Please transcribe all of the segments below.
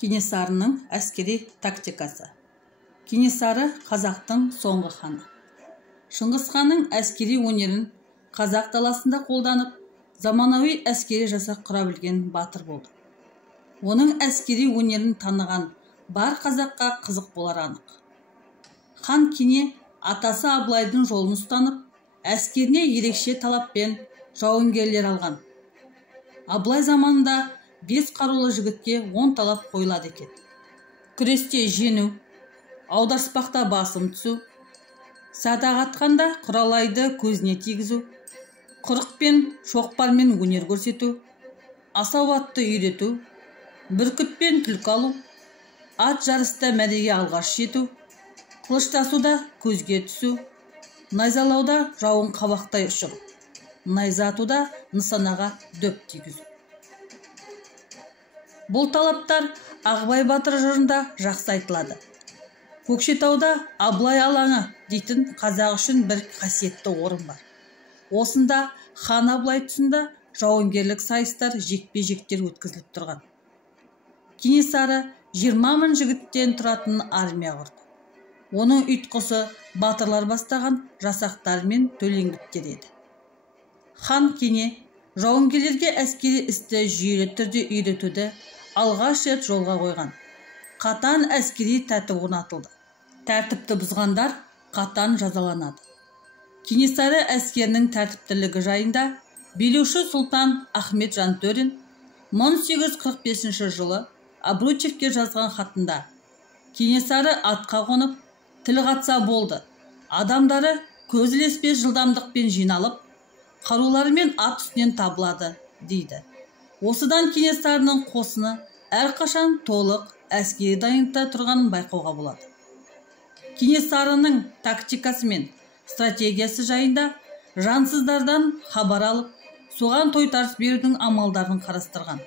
Кенесарының әскери тактикасы. Кенесары қазақтың соңғы ханы. Шыңғыс ханның әскери өнерін қазақ даласында қолданып, заманауи әскери жасақ құра білген батыр болды. Оның әскери өнерін таныған бар қазаққа қызық болар анық. Хан Кене атасы Абылайдың жолын ұстанып, әскеріне ерекше талаппен жауынгерлер алған. Абылай заманында 5 қарулы жігітке 10 талап қойылады екен. Күресте жеңу, аударыспақта басым түсу, садақ атқанда құралайды көзіне тигізу, құрықпен шоқпармен өнер көрсету, асау атты үйрету, бүркітпен түлкі алу, ат жарыста мәреге алғаш жету, қылыштасуда көзге түсу, найзалауда жауын қабақтай ұшыру, найза атуда нысанаға дөп тигізу. Бұл талаптар Ағыбай батыр жырында жақсы айтылады. Көкшетауда Абылай алаңы дейтін қазақ үшін бір қасиетті орын бар. Осында хан Абылай тұсында жауынгерлік сайыстар жекпе-жектер өткізіліп тұрған. Кенесары 20 мың жігіттен тұратын армия құрды. Оның ұйытқысы батырлар бастаған жасақтар мен төлеңгіттер еді. Хан Кене жауынгерлерге әскери істі жүйелі түрде үйретуді алғаш рет жолға қойған. Қатан әскери тәртіп орнатылды. Тәртіпті бұзғандар қатан жазаланады. Кенесары әскерінің тәртіптілігі жайында билеуші сұлтан Ахмет Жантөрин 1845 жылы Обручевке жазған хатында: Кенесары атқа қонып, тіл қатса болды. Адамдары көз ілеспес жылдамдықпен жиналып, қаруларымен ат үстінен табылады, дейді. Осыдан Кенесарының қосыны әрқашан толық әскери дайындықта тұрғанын байқауға болады. Кенесарының тактикасы мен стратегиясы жайында жансыздардан хабар алып, соған тойтарыс берудің амалдарын қарастырған.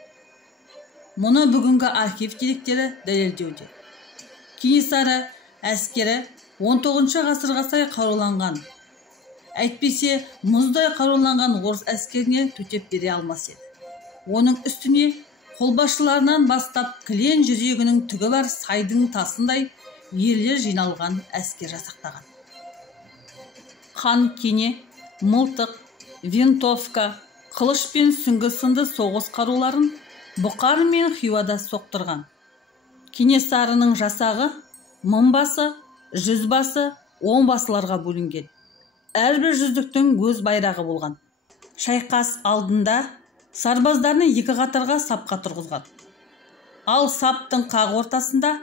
Мұны бүгінгі архив деректері дәлелдеуде. Кенесары әскері 19 ғасырға сай қаруланған. Әйтпесе, мұздай қаруланған орыс әскеріне төтеп бере алмас еді. Оның үстіне қолбасшыларынан бастап кілең жүрегінің түгі бар сайдың тасындай ерлер жиналған әскер жасақтаған. Хан Кене мылтық, винтовка, қылыш пен сүңгі сынды соғыс қаруларын Бұқар мен Хиуада соқтырған. Кенесарының жасағы мыңбасы, жүзбасы, онбасыларға бөлінген. Әрбір жүздіктің өз байрағы болған. Шайқас алдында сарбаздарын 2 қатарға сапқа тұрғызған. Ал саптың қақ ортасында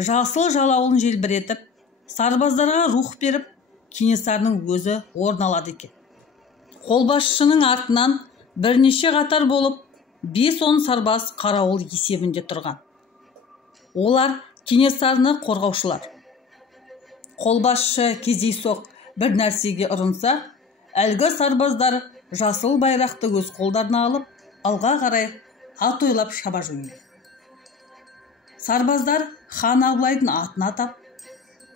жасыл жалауын желбіретіп, сарбаздарға рух беріп, Кенесарының өзі орын алады екен. Қолбасшының артынан бірнеше қатар болып, 5-10 сарбаз қарауыл есебінде тұрған. Олар Кенесарыны қорғаушылар. Қолбасшы кездейсоқ бір нәрсеге ұрынса, әлгі сарбаздар жасыл байрақты өз қолдарына алып, алға қарай ат ойлап шаба жөнелді. Сарбаздар хан Абылайдың атын атап,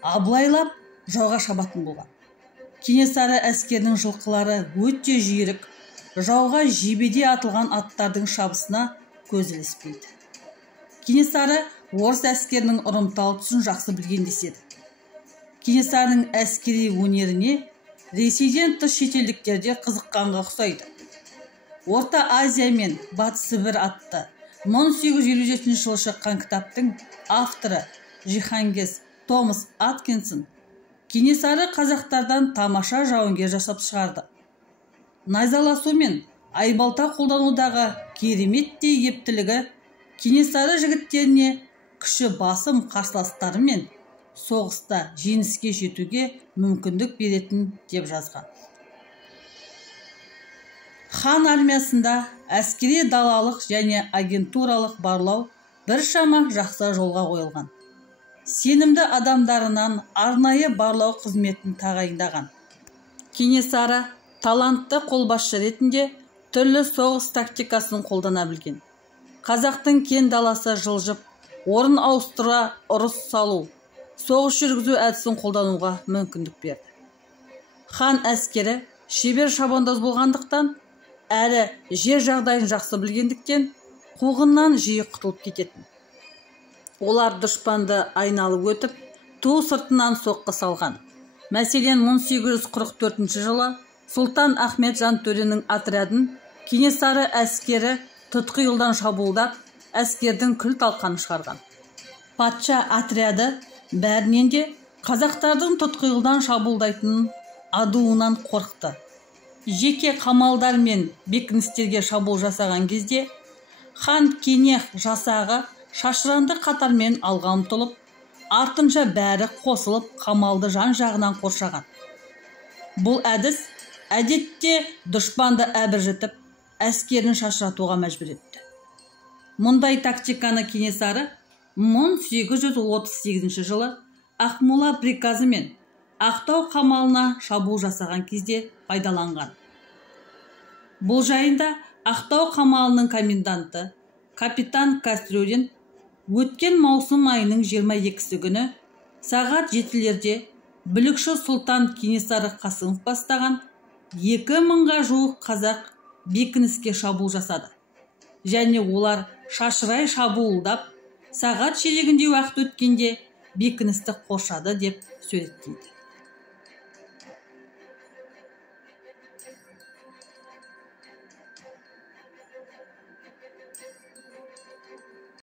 Абылайлап жауға шабатын болған. Кенесары әскерінің жылқылары өте жүйрік, жауға жебеде атылған аттардың шабысына көз ілеспейді. Кенесары орыс әскерінің ұрымтал тұсын жақсы білген деседі. Кенесарының әскери өнеріне Ресейден тыс шетелдіктерде қызыққанға ұқсайды. Орта Азия мен Батыс Сібір атты 1857 жылы шыққан кітаптың авторы Жихангез Томас Аткинсон Кенесары қазақтардан тамаша жауынгер жасап шығарды. Найзаласу мен айбалта қолданудағы кереметтей ептілігі Кенесары жігіттеріне күші басым қарсыластары мен соғыста жеңіске жетуге мүмкіндік беретін деп жазған. Хан армиясында әскери далалық және агентуралық барлау біршама жақсы жолға қойылған. Сенімді адамдарынан арнайы барлау қызметін тағайындаған. Кенесары талантты қолбасшы ретінде түрлі соғыс тактикасын қолдана білген. Қазақтың кен даласы жылжып, орын ауыстыра ұрыс салу, соғыс жүргізу әдісін қолдануға мүмкіндік берді. Хан әскері шебер шабандоз болғандықтан, әрі жер жағдайын жақсы білгендіктен, қуғыннан жиі құтылып кететін. Олар дұшпанды айналып өтіп, ту сыртынан соққы салған. Мәселен, 1844 жылы Сұлтан Ахмет Жантөренің отрядын Кенесары әскері тұтқи жолдан шабуылдап, әскердің күл талқанын шығарған. Патша отряды бәрінен де қазақтардың тұтқи жолдан шабуылдайтынын адуынан қорқты. Жеке қамалдар мен бекіністерге шабуыл жасаған кезде хан Кенех жасағы шашыранды қатармен алға ұмтылып, артынша бәрі қосылып қамалды жан-жағынан қоршаған. Бұл әдіс әдетте дұшпанды әбіржітіп, әскерін шашыратуға мәжбүр етті. Мұндай тактиканы Кенесары 1838 жылы Ақмола приказы мен Ақтау қамалына шабуыл жасаған кезде пайдаланған. Бұл жайында Ақтау қамалының коменданты капитан Кастрюлин өткен маусым айының 22 күні сағат 7-лерде бүлікші сұлтан Кенесары Қасымов бастаған 2000-ға жуық қазақ бекініске шабуыл жасады. Және олар шашырай шабуылдап, сағат ширегінде уақыт өткенде бекіністі қоршады деп суреттейді.